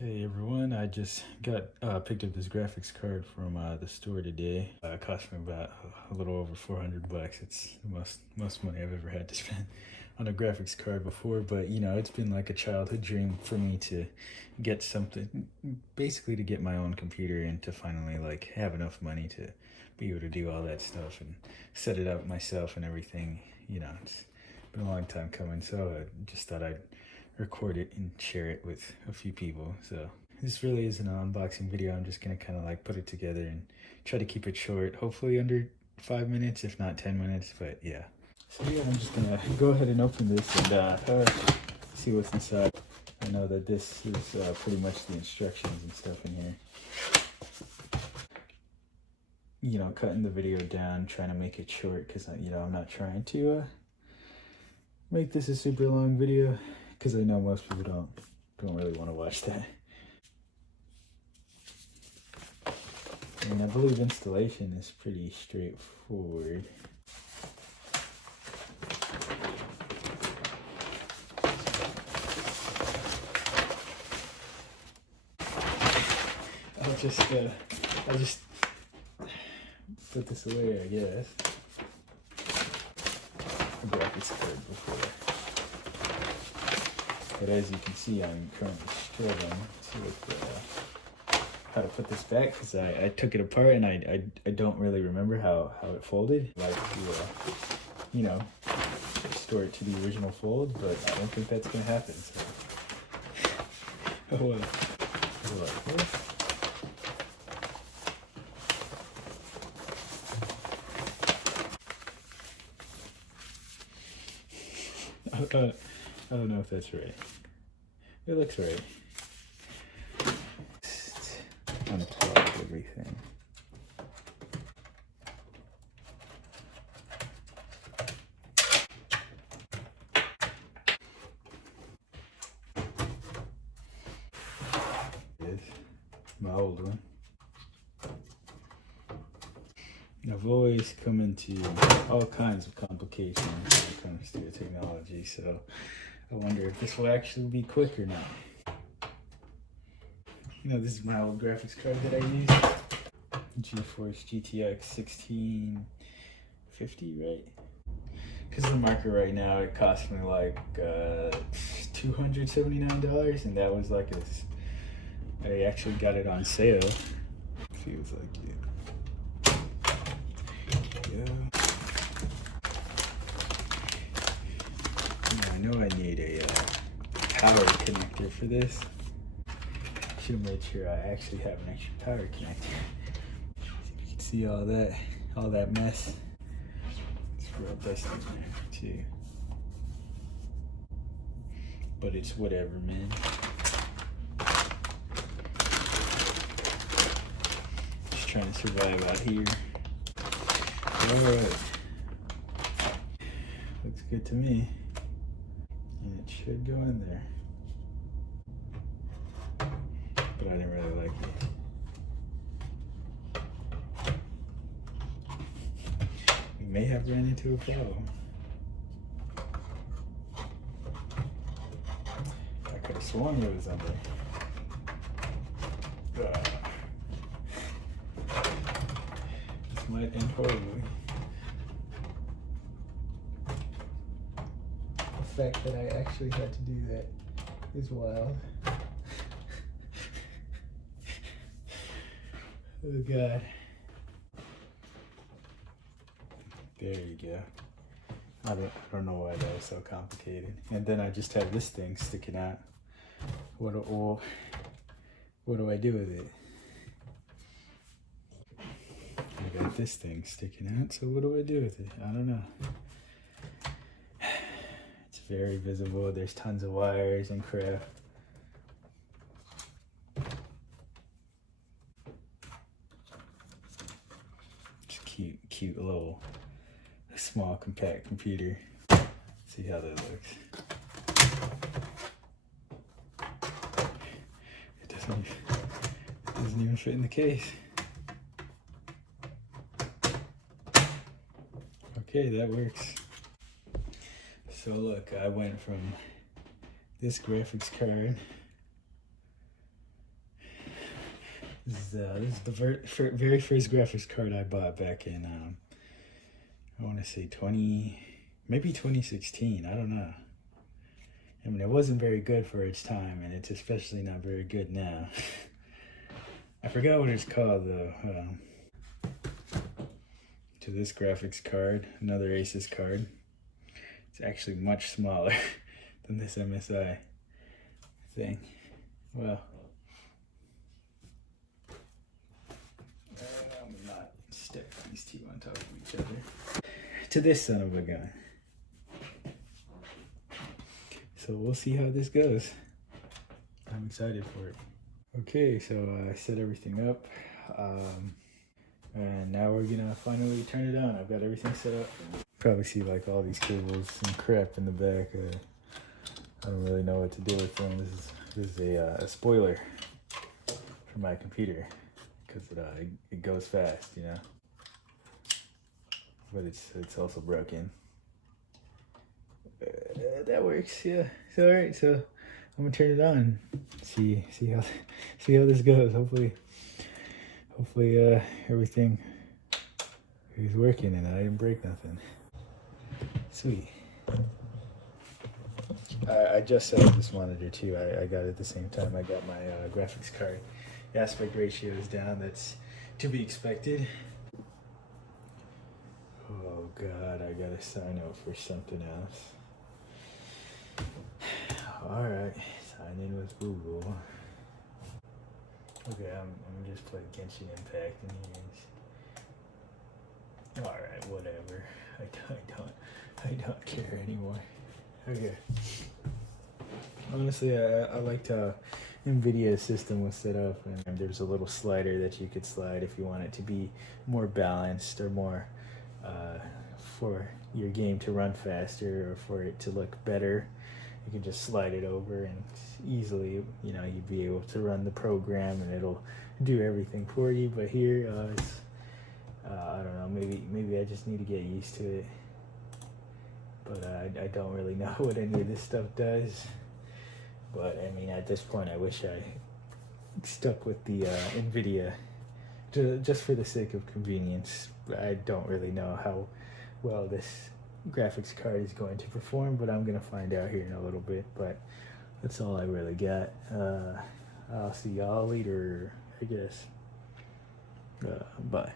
Hey everyone, I just got picked up this graphics card from the store today. It cost me about a little over 400 bucks. It's the most money I've ever had to spend on a graphics card before, but you know, it's been like a childhood dream for me to get something, basically to get my own computer and to finally like have enough money to be able to do all that stuff and set it up myself and everything. You know, it's been a long time coming, so I just thought I'd record it and share it with a few people. So this really isn't an unboxing video. I'm just gonna kind of like put it together and try to keep it short, hopefully under 5 minutes, if not 10 minutes, but yeah. So yeah, I'm just gonna go ahead and open this and see what's inside. I know that this is pretty much the instructions and stuff in here. You know, cutting the video down, trying to make it short because you know, I'm not trying to make this a super long video, because I know most people don't really want to watch that. And I believe installation is pretty straightforward. I'll just put this away, I guess. A graphics card before. But as you can see, I'm currently struggling to how to put this back, because I took it apart and I don't really remember how it folded. Like to, you know, restore it to the original fold, but I don't think that's gonna happen. So, oh well. I don't know if that's right. It looks right. Just unplug everything. This is my old one. I've always come into all kinds of complications when it comes to technology, so I wonder if this will actually be quick or not. You know, this is my old graphics card that I use. GeForce GTX 1650, right? Because the market right now, it cost me like $279, and that was like I actually got it on sale. Feels like it. Yeah. I know I need a power connector for this. Should have made sure I actually have an extra power connector. You can see all that mess. It's real dusty in there too. But it's whatever, man. Just trying to survive out here. Alright. Looks good to me. And it should go in there. But I didn't really like it. We may have ran into a problem. I could have sworn it was under. This might end horribly. The fact that I actually had to do that is wild. Oh God. There you go. I don't know why that was so complicated. And then I just have this thing sticking out. What do I do with it? I got this thing sticking out, so what do I do with it? I don't know. It's very visible. There's tons of wires and crap. It's cute little small compact computer. See how that looks. It doesn't even fit in the case. Okay, that works. So look, I went from this graphics card This is the very first graphics card I bought back in, I want to say maybe 2016. I don't know. I mean, it wasn't very good for its time, and it's especially not very good now. I forgot what it's called, though. To this graphics card, another Asus card. It's actually much smaller than this MSI thing. Well, I'm not stack these two on top of each other. To this son of a gun. So we'll see how this goes. I'm excited for it. Okay, so I set everything up. And now we're gonna finally turn it on. I've got everything set up. Probably see like all these cables and crap in the back. I don't really know what to do with them. This is a spoiler for my computer because it goes fast, you know. But it's also broken. That works, yeah. So all right, so I'm gonna turn it on. See how this goes. Hopefully everything is working and I didn't break nothing. Sweet. I just set up this monitor too. I got it at the same time I got my graphics card. The aspect ratio is down. That's to be expected. Oh God, I gotta sign up for something else. Alright, sign in with Google. Okay, I'm just playing Genshin Impact in here. Alright, whatever. I don't care anymore. Okay. Honestly, I liked how NVIDIA's system was set up, and there's a little slider that you could slide if you want it to be more balanced or more for your game to run faster or for it to look better. You can just slide it over and easily, you know, you'd be able to run the program and it'll do everything for you. But here, it's, I don't know, maybe I just need to get used to it. But I don't really know what any of this stuff does. But I mean, at this point, I wish I stuck with the NVIDIA just for the sake of convenience. I don't really know how well this graphics card is going to perform, but I'm gonna find out here in a little bit. But that's all I really got. I'll see y'all later, I guess. Bye.